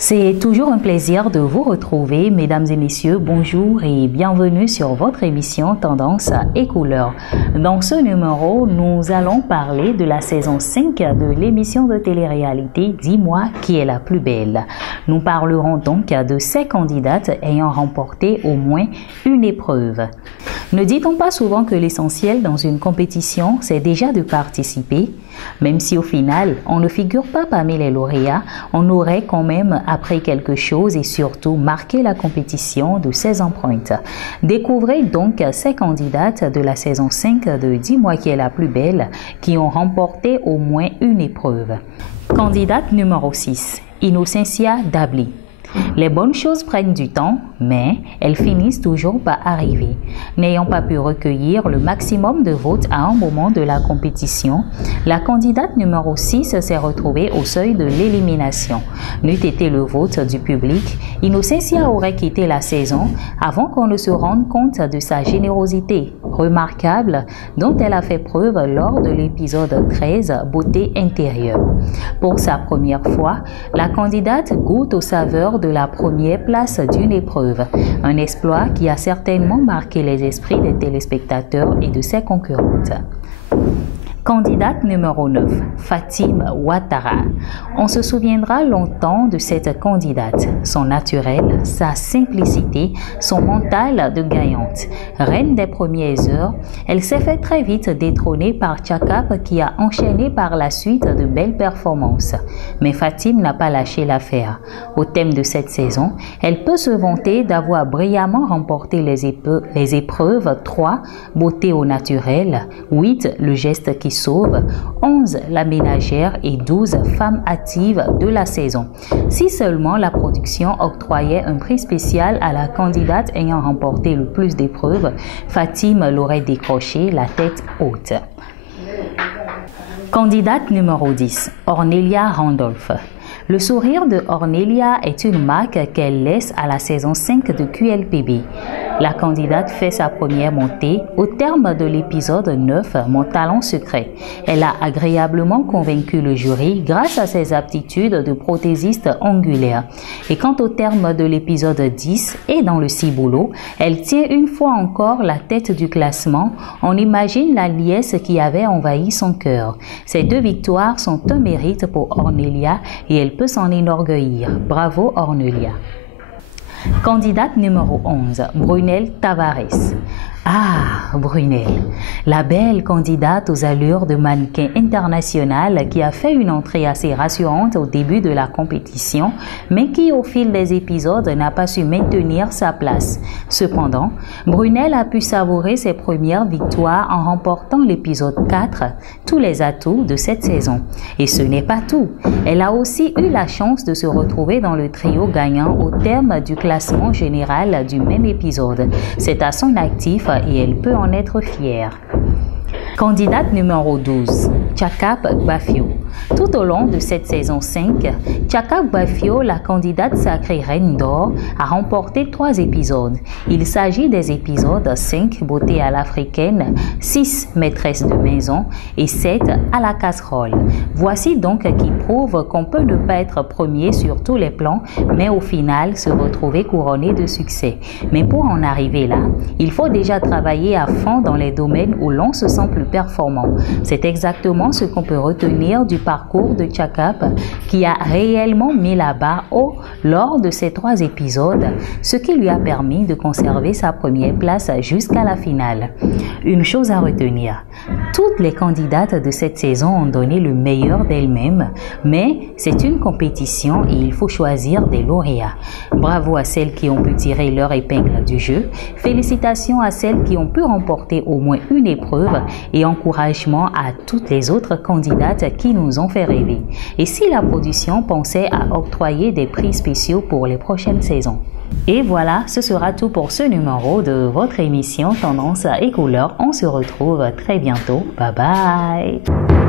C'est toujours un plaisir de vous retrouver, mesdames et messieurs. Bonjour et bienvenue sur votre émission Tendance et Couleurs. Dans ce numéro, nous allons parler de la saison 5 de l'émission de télé-réalité Dis-moi qui est la plus belle. Nous parlerons donc de 6 candidates ayant remporté au moins une épreuve. Ne dit-on pas souvent que l'essentiel dans une compétition, c'est déjà de participer? Même si au final, on ne figure pas parmi les lauréats, on aurait quand même appris quelque chose et surtout marqué la compétition de ses empreintes. Découvrez donc ces candidates de la saison 5 de Dis-moi qui est la plus belle qui ont remporté au moins une épreuve. Candidate numéro 6, Innocentia Dabli. Les bonnes choses prennent du temps, mais elles finissent toujours par arriver. N'ayant pas pu recueillir le maximum de votes à un moment de la compétition, la candidate numéro 6 s'est retrouvée au seuil de l'élimination. N'eût été le vote du public, Innocentia aurait quitté la saison avant qu'on ne se rende compte de sa générosité remarquable dont elle a fait preuve lors de l'épisode 13 Beauté intérieure. Pour sa première fois, la candidate goûte aux saveurs de la première place d'une épreuve, un exploit qui a certainement marqué les esprits des téléspectateurs et de ses concurrentes. Candidate numéro 9, Fatim Ouattara. On se souviendra longtemps de cette candidate, son naturel, sa simplicité, son mental de gagnante. Reine des premières heures, elle s'est fait très vite détrôner par Tchakap qui a enchaîné par la suite de belles performances. Mais Fatim n'a pas lâché l'affaire. Au thème de cette saison, elle peut se vanter d'avoir brillamment remporté les épreuves 3, beauté au naturel, 8, le geste qui sauve, 11 la ménagère et 12 femmes actives de la saison. Si seulement la production octroyait un prix spécial à la candidate ayant remporté le plus d'épreuves, Fatim l'aurait décroché la tête haute. Candidate numéro 10, Ornelia Randolph. Le sourire de Ornelia est une marque qu'elle laisse à la saison 5 de QLPB. La candidate fait sa première montée au terme de l'épisode 9, Mon talent secret. Elle a agréablement convaincu le jury grâce à ses aptitudes de prothésiste angulaire. Et quant au terme de l'épisode 10 et dans le ciboulot, elle tient une fois encore la tête du classement. On imagine la liesse qui avait envahi son cœur. Ces 2 victoires sont un mérite pour Ornelia et elle peut s'en enorgueillir. Bravo Ornelia. Candidate numéro 11, Brunel Tavares. Ah, Brunel, la belle candidate aux allures de mannequin international qui a fait une entrée assez rassurante au début de la compétition, mais qui au fil des épisodes n'a pas su maintenir sa place. Cependant, Brunel a pu savourer ses premières victoires en remportant l'épisode 4, tous les atouts de cette saison. Et ce n'est pas tout. Elle a aussi eu la chance de se retrouver dans le trio gagnant au terme du classement général du même épisode. C'est à son actif et elle peut en être fière. Candidate numéro 12, Tchakap Bafio. Tout au long de cette saison 5, Tchakap Bafio, la candidate sacrée reine d'or, a remporté 3 épisodes. Il s'agit des épisodes 5, beauté à l'africaine, 6, maîtresse de maison et 7, à la casserole. Voici donc qui prouve qu'on peut ne pas être premier sur tous les plans, mais au final se retrouver couronné de succès. Mais pour en arriver là, il faut déjà travailler à fond dans les domaines où l'on se sent plus performant. C'est exactement ce qu'on peut retenir du parcours de Tchakap qui a réellement mis la barre haut lors de ces 3 épisodes, ce qui lui a permis de conserver sa première place jusqu'à la finale. Une chose à retenir, toutes les candidates de cette saison ont donné le meilleur d'elles-mêmes, mais c'est une compétition et il faut choisir des lauréats. Bravo à celles qui ont pu tirer leur épingle du jeu, félicitations à celles qui ont pu remporter au moins une épreuve et encouragement à toutes les autres candidates qui nous ont fait rêver. Et si la production pensait à octroyer des prix spéciaux pour les prochaines saisons? Et voilà, ce sera tout pour ce numéro de votre émission Tendance et Couleurs. On se retrouve très bientôt. Bye bye!